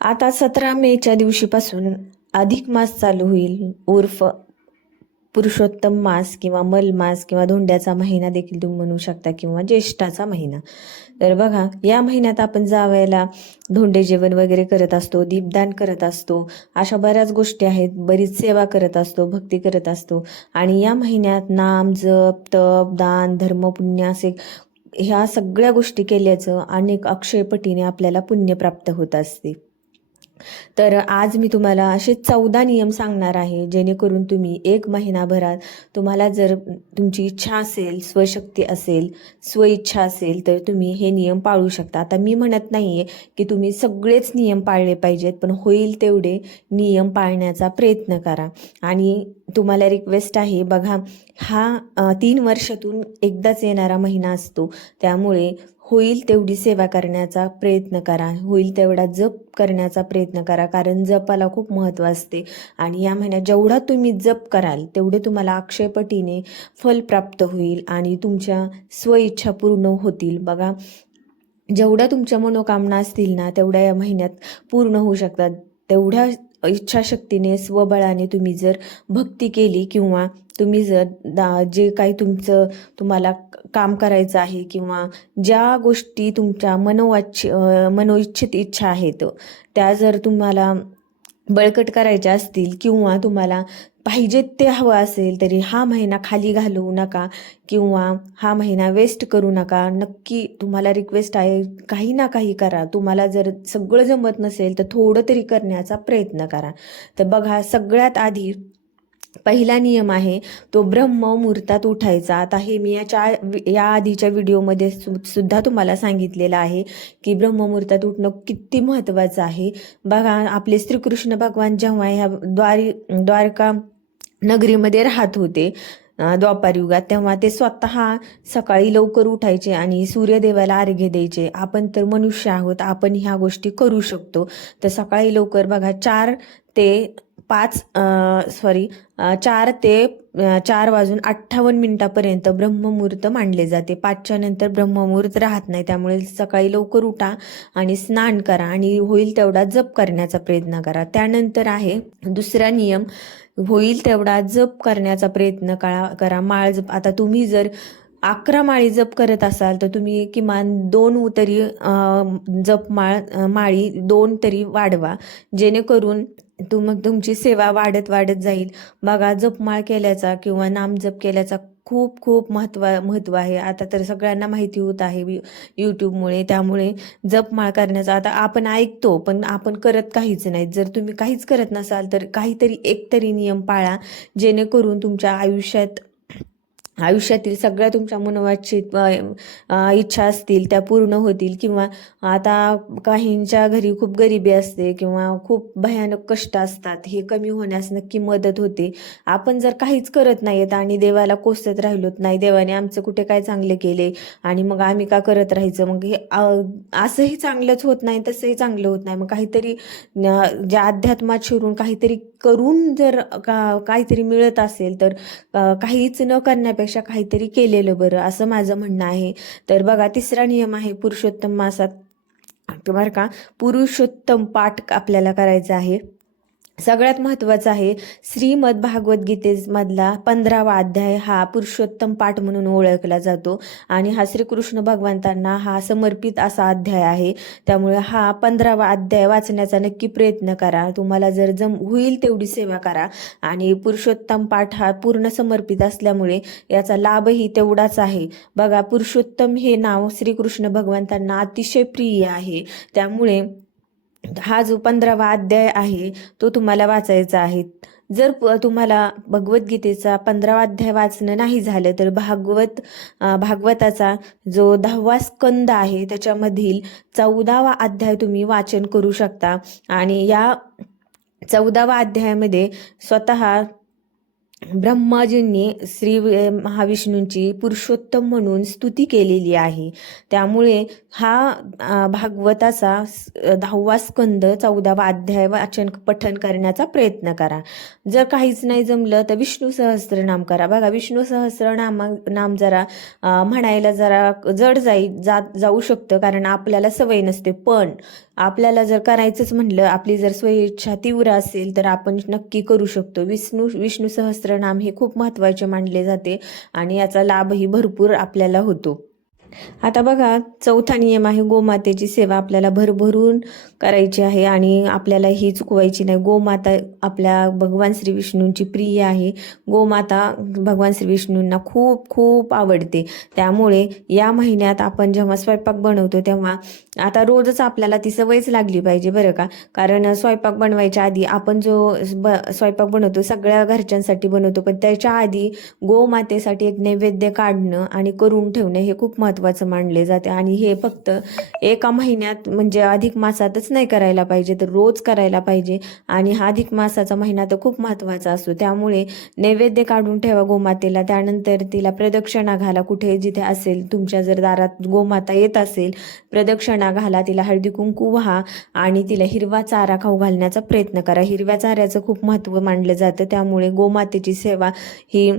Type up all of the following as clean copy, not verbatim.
आता 17 मेच्या दिवशीपासून अधिक मास चालू होईल, उर्फ पुरुषोत्तम मास किंवा मलमास किंवा धोंड्याचा महिना देखील तुम्ही म्हणू शकता किंवा ज्येष्ठाचा महिना. तर बघा, या महिन्यात आपण जावयाला धोंडे जेवण वगैरे करत असतो, दीपदान करत असतो, अशा बऱ्याच गोष्टी आहेत, बरीच सेवा करत असतो, भक्ती करत असतो. आणि या महिन्यात नाम जप तप दान धर्म पुण्य असे ह्या सगळ्या गोष्टी केल्याचं अनेक अक्षयपटीने आपल्याला पुण्य प्राप्त होत असते. तर आज मी तुम्हाला असे 14 नियम सांगणार आहे, जेणेकरून तुम्ही एक महिनाभरात तुम्हाला जर तुमची इच्छा असेल, स्वशक्ती असेल, स्वइच्छा असेल, तर तुम्ही हे नियम पाळू शकता. आता मी म्हणत नाहीये की तुम्ही सगळेच नियम पाळले पाहिजेत, पण होईल तेवढे नियम पाळण्याचा प्रयत्न करा. आणि तुम्हाला रिक्वेस्ट आहे, बघा, हा 3 वर्षातून एकदाच येणारा महिना असतो, त्यामुळे होईल तेवढी सेवा करण्याचा प्रयत्न करा, होईल तेवढा जप करण्याचा प्रयत्न करा, कारण जपाला खूप महत्त्व असते. आणि या महिन्यात जेवढा तुम्ही जप कराल तेवढे तुम्हाला अक्षयपटीने फल प्राप्त होईल आणि तुमच्या स्वइच्छा पूर्ण होतील. बघा, जेवढ्या तुमच्या मनोकामना असतील ना, तेवढ्या या महिन्यात पूर्ण होऊ शकतात. तेवढ्या इच्छाशक्तीने स्वबळाने तुम्ही जर भक्ती केली किंवा तुम्ही जर जे काही तुम्हाला काम करायचं आहे किंवा ज्या गोष्टी तुमच्या मनोइच्छित इच्छा आहेत त्या जर तुम्हाला बळकट करायच्या असतील किंवा तुम्हाला पाहिजे ते हवं असेल, तरी हा महिना खाली घालवू नका किंवा हा महिना वेस्ट करू नका. नक्की तुम्हाला रिक्वेस्ट आहे, काही ना काही करा. तुम्हाला जर सगळं जमत नसेल तर थोडं तरी करण्याचा प्रयत्न करा. तर बघा, सगळ्यात आधी पहिला नियम आहे तो ब्रह्ममुहूर्तात उठायचा. आता हे मी या आधीच्या व्हिडिओमध्ये सुद्धा तुम्हाला सांगितलेलं आहे की ब्रह्ममुहूर्तात उठणं किती महत्त्वाचं आहे. बघा, आपले श्रीकृष्ण भगवान जेव्हा ह्या द्वारका नगरीमध्ये राहत होते द्वापार युगात, तेव्हा ते स्वतः सकाळी लवकर उठायचे आणि सूर्यदेवाला अर्घ्य द्यायचे. आपण तर मनुष्य आहोत, आपण ह्या गोष्टी करू शकतो. तर सकाळी लवकर बघा 4 ते 5 4 ते 4:58 ब्रह्ममुहूर्त मानले जाते. 5च्या नंतर ब्रह्ममुहूर्त राहत नाही. त्यामुळे सकाळी लवकर उठा आणि स्नान करा आणि होईल तेवढा जप करण्याचा प्रयत्न करा. त्यानंतर आहे दुसरा नियम, होईल तेवढा जप करण्याचा प्रयत्न करा. माळ जप, आता तुम्ही जर 11 माळी जप करत असाल तर तुम्ही किमान 2 तरी माळी 2 तरी वाढवा, जेणेकरून तुमची सेवा वाढत वाढत जाईल. बघा, जपमाळ केल्याचा किंवा नामजप केल्याचा खूप खूप महत्त्व आहे. आता तर सगळ्यांना माहिती होत आहे यूट्यूबमुळे. त्यामुळे जपमाळ करण्याचा, आता आपण ऐकतो पण आपण करत काहीच नाही. जर तुम्ही काहीच करत नसाल तर काहीतरी एक तरी नियम पाळा, जेणेकरून तुमच्या आयुष्यातील सगळ्या तुमच्या मनोवांछित इच्छा असतील त्या पूर्ण होतील. किंवा आता काहींच्या घरी खूप गरिबी असते किंवा खूप भयानक कष्ट असतात, हे कमी होण्यास नक्की मदत होते. आपण जर काहीच करत नाहीत आणि देवाला कोसत राहिलोत, नाही देवाने आमचं कुठे काय चांगले केले आणि मग आम्ही का करत राहायचं, मग हे असंही चांगलंच होत नाही, तसंही चांगलं होत नाही. मग काहीतरी ज्या अध्यात्मात शिरून काहीतरी करून जर काहीतरी मिळत असेल तर काहीच न करण्यापेक्षा काहीतरी केलेलं बरं, असं माझं म्हणणं आहे. तर बघा, तिसरा नियम आहे पुरुषोत्तम मासात, बरं का, पुरुषोत्तम पाठ आपल्याला करायचा आहे. सगळ्यात महत्त्वाचं आहे, श्रीमद भागवत गीतेमधला 15वा अध्याय हा पुरुषोत्तम पाठ म्हणून ओळखला जातो आणि हा श्रीकृष्ण भगवंतांना हा समर्पित असा अध्याय आहे. त्यामुळे हा 15वा अध्याय वाचण्याचा नक्की प्रयत्न करा. तुम्हाला जर होईल तेवढी सेवा करा. आणि पुरुषोत्तम पाठ हा पूर्ण समर्पित असल्यामुळे याचा लाभही तेवढाच आहे. बघा, पुरुषोत्तम हे नाव श्रीकृष्ण भगवंतांना अतिशय प्रिय आहे. त्यामुळे हा जो 15वा अध्याय आहे तो तुम्हाला वाचायचा आहे. जर तुम्हाला भगवद्गीतेचा 15वा अध्याय वाचणं नाही झालं तर भागवताचा जो 10वा स्कंद आहे त्याच्यामधील 14वा अध्याय तुम्ही वाचन करू शकता. आणि या 14वा अध्यायामध्ये स्वतः ब्रह्माजींनी महाविष्णूंची पुरुषोत्तम म्हणून स्तुती केलेली आहे. त्यामुळे हा भागवताचा 10वा स्कंद 14वा अध्याय वाचन पठण करण्याचा प्रयत्न करा. जर काहीच नाही जमलं तर विष्णू सहस्त्रनाम करा. बघा, विष्णू नाम जरा म्हणायला जरा जड जाऊ शकतं, कारण आपल्याला सवय नसते. पण आपल्याला जर करायचंच म्हणलं, आपली जर स्वइच्छा तीव्र असेल तर आपण नक्की करू शकतो. विष्णू सहस्त्रनाम हे खूप महत्त्वाचे मानले जाते आणि याचा लाभही भरपूर आपल्याला होतो. आता बघा, चौथा नियम आहे गोमातेची सेवा आपल्याला भरभरून करायची आहे आणि आपल्याला ही चुकवायची नाही. गोमाता आपल्या भगवान श्री विष्णूंची प्रिय आहे. गोमाता भगवान श्री विष्णूंना खूप खूप आवडते. त्यामुळे या महिन्यात आपण जेव्हा स्वयंपाक बनवतो तेव्हा आता रोजच आपल्याला ती सवयच लागली पाहिजे बरं का. कारण स्वयंपाक बनवायच्या आधी आपण जो स्वयंपाक बनवतो सगळ्या घरच्यांसाठी बनवतो, पण त्याच्या आधी गोमातेसाठी एक नैवेद्य काढणं आणि करून ठेवणं हे खूप महत्त्वाचं मानले जाते. आणि हे फक्त एका महिन्यात म्हणजे अधिक मासातच नाही करायला पाहिजे, तर रोज करायला पाहिजे. आणि हा अधिक मासाचा महिना तर खूप महत्त्वाचा असतो. त्यामुळे नैवेद्य काढून ठेवा गोमातेला. त्यानंतर तिला प्रदक्षिणा घाला. कुठे जिथे असेल तुमच्या, जर दारात गोमाता येत असेल, प्रदक्षिणा घाला, तिला हळदी कुंकू वाहा आणि तिला हिरवा चारा खाऊ घालण्याचा प्रयत्न करा. हिरव्या चाऱ्याचं खूप महत्त्व मानलं जातं. त्यामुळे गोमातेची सेवा ही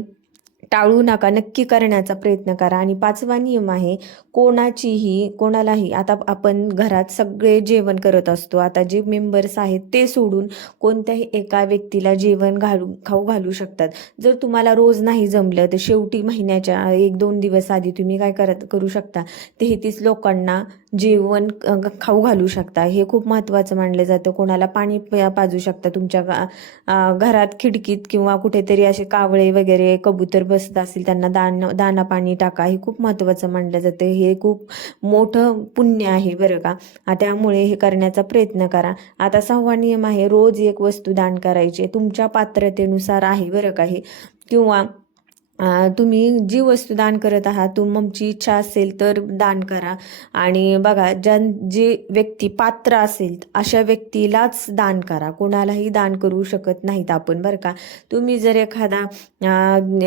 टाळू नका, नक्की करण्याचा प्रयत्न करा. आणि 5वा नियम आहे कोणालाही, आता आपण घरात सगळे जेवण करत असतो, आता जे मेंबर्स आहेत ते सोडून कोणत्याही एका व्यक्तीला जेवण खाऊ घालू शकतात. जर तुम्हाला रोज नाही जमलं तर शेवटी महिन्याच्या 1-2 दिवस आधी तुम्ही काय करू शकता, 33 लोकांना जेवण खाऊ घालू शकता. हे खूप महत्त्वाचं मानलं जातं. कोणाला पाणी पाजू शकता. तुमच्या घरात खिडकीत किंवा कुठेतरी असे कावळे वगैरे कबूतर बसत असेल त्यांना दाना पाणी टाका. हे खूप महत्त्वाचं मानलं जातं. हे खूप मोठं पुण्य आहे बरं का. त्यामुळे हे करण्याचा प्रयत्न करा. आता 6वा नियम आहे रोज एक वस्तू दान करायची. तुमच्या पात्रतेनुसार आहे बरं का हे. किंवा तुम्ही जी वस्तू दान करत आहात, तुमची इच्छा असेल तर दान करा. आणि बघा, जे व्यक्ती पात्र असेल अशा व्यक्तीलाच दान करा. कोणालाही दान करू शकत नाहीत आपण बरं का. तुम्ही जर एखादा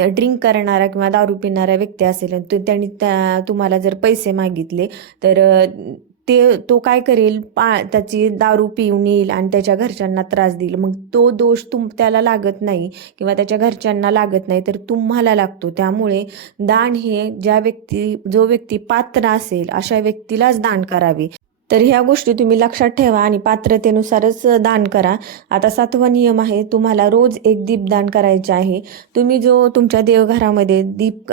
ड्रिंक करणारा किंवा दारू पिणारा व्यक्ती असेल, त्यांनी तुम्हाला जर पैसे मागितले तर तो काय करेल, त्याची दारू पिऊन येईल आणि त्याच्या घरच्यांना त्रास देईल. मग तो दोष त्याला लागत नाही किंवा त्याच्या घरच्यांना लागत नाही, तर तुम्हाला लागतो. त्यामुळे दान हे जो व्यक्ती पात्र असेल अशा व्यक्तीलाच दान करावे. तर ह्या गोष्टी तुम्ही लक्षात ठेवा आणि पात्रतेनुसारच दान करा. आता 7वा नियम आहे तुम्हाला रोज एक दीपदान करायचे आहे. तुम्ही जो तुमच्या देवघरामध्ये दीप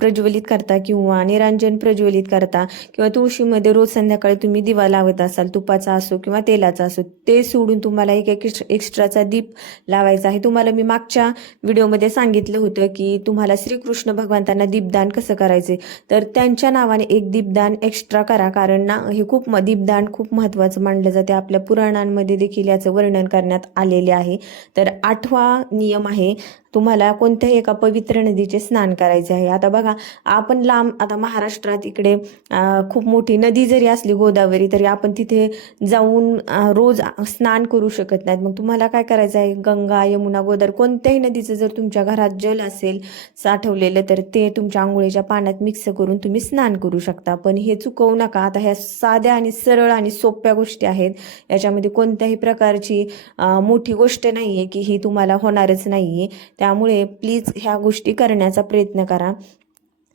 प्रज्वलित करता किंवा निरांजन प्रज्वलित करता किंवा तुळशीमध्ये रोज संध्याकाळी तुम्ही दिवा लावत असाल, तुपाचा असो किंवा तेलाचा असो, ते सोडून तुम्हाला एक एक्स्ट्राचा दीप लावायचा आहे. तुम्हाला मी मागच्या व्हिडिओमध्ये सांगितलं होतं की तुम्हाला श्रीकृष्ण भगवंतांना दीपदान कसं करायचे, तर त्यांच्या नावाने एक दीपदान एक्स्ट्रा करा. कारण ना हे दीपदान खूप महत्त्वाचं मानलं जाते. आपल्या पुराणांमध्ये देखील याचं वर्णन करण्यात आलेले आहे. तर 8वा नियम आहे तुम्हाला कोणत्याही एका पवित्र नदीचे स्नान करायचे आहे. आता बघा, आपण आता महाराष्ट्रात इकडे खूप मोठी नदी जरी असली गोदावरी, तरी आपण तिथे जाऊन रोज स्नान करू शकत नाहीत. मग तुम्हाला काय करायचं आहे, गंगा, यमुना, गोदावरी कोणत्याही नदीचं जर तुमच्या घरात जल असेल साठवलेलं, तर ते तुमच्या आंघोळीच्या पाण्यात मिक्स करून तुम्ही स्नान करू शकता. पण हे चुकवू नका. आता ह्या साध्या आणि सरळ आणि सोप्या गोष्टी आहेत. याच्यामध्ये कोणत्याही प्रकारची मोठी गोष्ट नाही आहे की ही तुम्हाला होणारच नाही आहे. त्यामुळे प्लीज ह्या गोष्टी करण्याचा प्रयत्न करा.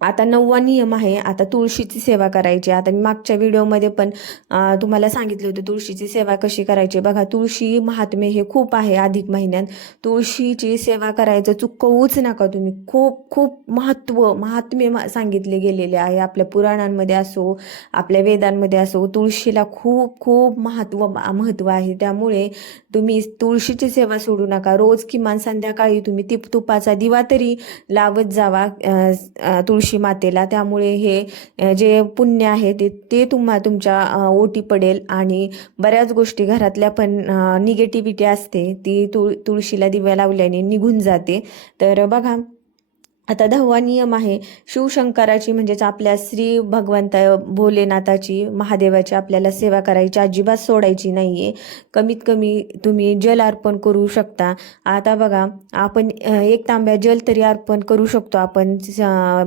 आता 9वा नियम आहे आता तुळशीची सेवा करायची. आता मी मागच्या व्हिडिओमध्ये पण तुम्हाला सांगितलं होतं तुळशीची सेवा कशी करायची. बघा, तुळशी महात्म्य हे खूप आहे. अधिक महिन्यात तुळशीची सेवा करायचं चुकवूच नका तुम्ही. खूप खूप महात्म्य सांगितले गेलेले आहे. आपल्या पुराणांमध्ये असो, आपल्या वेदांमध्ये असो, तुळशीला खूप खूप महत्त्व आहे. त्यामुळे तुम्ही तुळशीची सेवा सोडू नका. रोज किमान संध्याकाळी तुम्ही तुपाचा दिवा तरी लावत जावा तुळशी मातेला. त्यामुळे हे जे पुण्य आहे ते तुमच्या ओटी पडेल आणि बऱ्याच गोष्टी घरातल्या पण निगेटिव्हिटी असते ती तुळशीला दिव्या लावल्याने निघून जाते. तर बघा, आता 10वा नियम आहे शिवशंकराची म्हणजेच आपल्या श्री भगवंत भोलेनाथाची महादेवाची आपल्याला सेवा करायची, अजिबात सोडायची नाहीये. कमीत कमी तुम्ही जल अर्पण करू शकता. आता बघा आपण 1 तांब्या जल तरी अर्पण करू शकतो आपण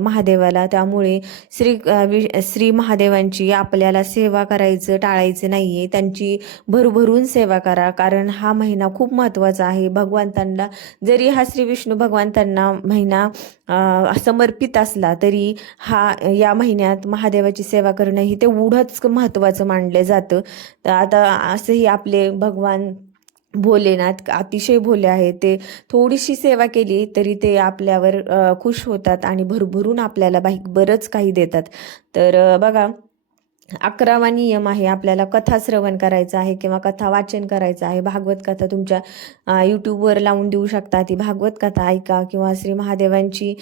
महादेवाला. त्यामुळे श्री महादेवांची आपल्याला सेवा करायचं टाळायचं नाहीये. त्यांची भरभरून सेवा करा, कारण हा महिना खूप महत्त्वाचा आहे. भगवंतांना जरी हा श्री विष्णू भगवंतांना महिना समर्पित असला तरी या महिन्यात महादेवाची सेवा करणं ही तेवढंच महत्त्वाचं मानलं जातं. तर आता असंही आपले भगवान भोलेनाथ अतिशय भोले आहेत. ते थोडीशी सेवा केली तरी ते आपल्यावर खुश होतात आणि भरभरून आपल्याला बरंच काही देतात. तर बघा 11वा नियम आहे आपल्याला कथा श्रवण करायचं आहे किंवा कथा वाचन करायचं आहे. भागवत कथा तुमच्या यूट्यूबवर लावून देऊ शकता. ती भागवत कथा ऐका किंवा श्री महादेवांची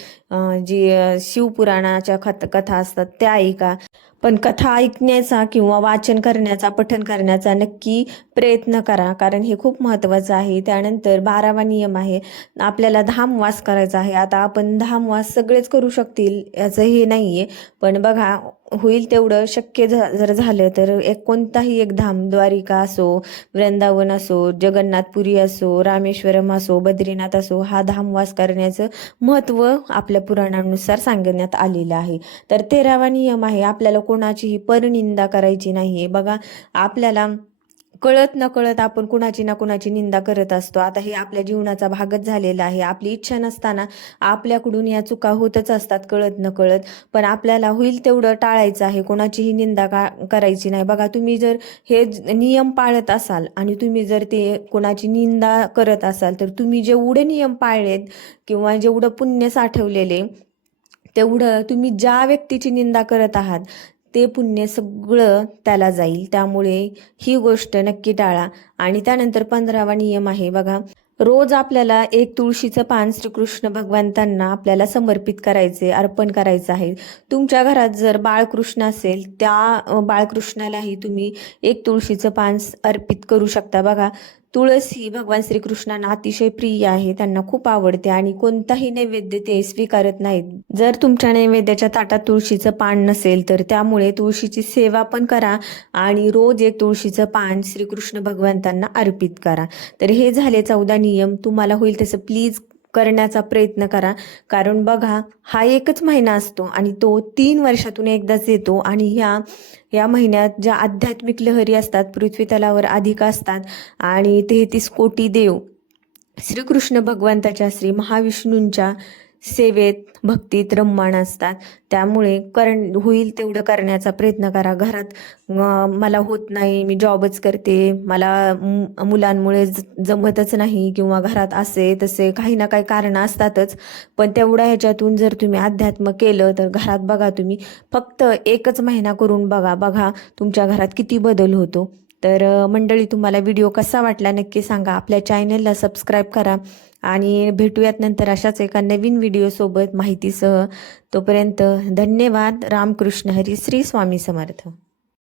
जी शिवपुराणाच्या कथा असतात त्या ऐका. पण कथा ऐकण्याचा किंवा वाचन करण्याचा, पठण करण्याचा नक्की प्रयत्न करा, कारण हे खूप महत्त्वाचं आहे. त्यानंतर 12वा नियम आहे आपल्याला धामवास करायचा आहे. आता आपण धामवास सगळेच करू शकतील याचं हे नाहीये, पण बघा होईल तेवढं शक्य जर झालं तर कोणताही एक धाम, द्वारिका असो, वृंदावन असो, जगन्नाथपुरी असो, रामेश्वरम असो, बद्रीनाथ असो, हा धामवास करण्याचं महत्त्व आपल्या पुराणानुसार सांगण्यात आलेलं आहे. तर 13वा नियम आहे आपल्याला कोणाचीही परनिंदा करायची नाहीये. बघा आपल्याला कळत न कळत आपण कुणाची ना कुणाची निंदा करत असतो. आता हे आपल्या जीवनाचा भागच झालेला आहे. आपली इच्छा नसताना आपल्याकडून या चुका होतच असतात कळत न कळत. पण आपल्याला होईल तेवढं टाळायचं आहे, कोणाचीही निंदा करायची नाही. बघा तुम्ही जर हे नियम पाळत असाल आणि तुम्ही जर ते कोणाची निंदा करत असाल तर तुम्ही जेवढे नियम पाळलेत किंवा जेवढं पुण्य साठवलेले तेवढं तुम्ही ज्या व्यक्तीची निंदा करत आहात ते पुण्य सगळं त्याला जाईल. त्यामुळे ही गोष्ट नक्की टाळा. आणि त्यानंतर 15वा नियम आहे बघा, रोज आपल्याला 1 तुळशीचं पान श्रीकृष्ण भगवंतांना आपल्याला समर्पित करायचे, अर्पण करायचं आहे. तुमच्या घरात जर बाळकृष्ण असेल त्या बाळकृष्णालाही तुम्ही 1 तुळशीचं पान अर्पित करू शकता. बघा तुळस ही भगवान श्रीकृष्णांना अतिशय प्रिय आहे, त्यांना खूप आवडते आणि कोणताही नैवेद्य ते स्वीकारत नाहीत. जर तुमच्या नैवेद्याच्या ताटात तुळशीचं पान नसेल तर त्यामुळे तुळशीची सेवा पण करा आणि रोज 1 तुळशीचं पान श्रीकृष्ण भगवंतांना अर्पित करा. तर हे झाले 14 नियम. तुम्हाला होईल तसं प्लीज करण्याचा प्रयत्न करा, कारण बघा हा एकच महिना असतो आणि तो 3 वर्षातून एकदाच येतो. आणि या महिन्यात ज्या आध्यात्मिक लहरी असतात पृथ्वी तलावर अधिक असतात आणि 33 कोटी देव श्रीकृष्ण भगवंताच्या श्री महाविष्णूंच्या सेवेत भक्तीत रममाण असतात. त्यामुळे होईल तेवढं करण्याचा प्रयत्न करा. घरात मला होत नाही, मी जॉबच करते, मला मुलांमुळे जमतच नाही किंवा घरात असे तसे काही ना काही कारणं असतातच, पण तेवढ्या ह्याच्यातून जर तुम्ही अध्यात्म केलं तर घरात बघा तुम्ही फक्त 1च महिना करून बघा तुमच्या घरात किती बदल होतो. तर मंडळी तुम्हाला व्हिडिओ कसा वाटला नक्की सांगा. आपल्या चॅनलला सबस्क्राईब करा आणि भेटूयात नंतर अशाच एका नवीन व्हिडिओसोबत माहितीसह. तोपर्यंत धन्यवाद. रामकृष्ण हरी. श्री स्वामी समर्थ.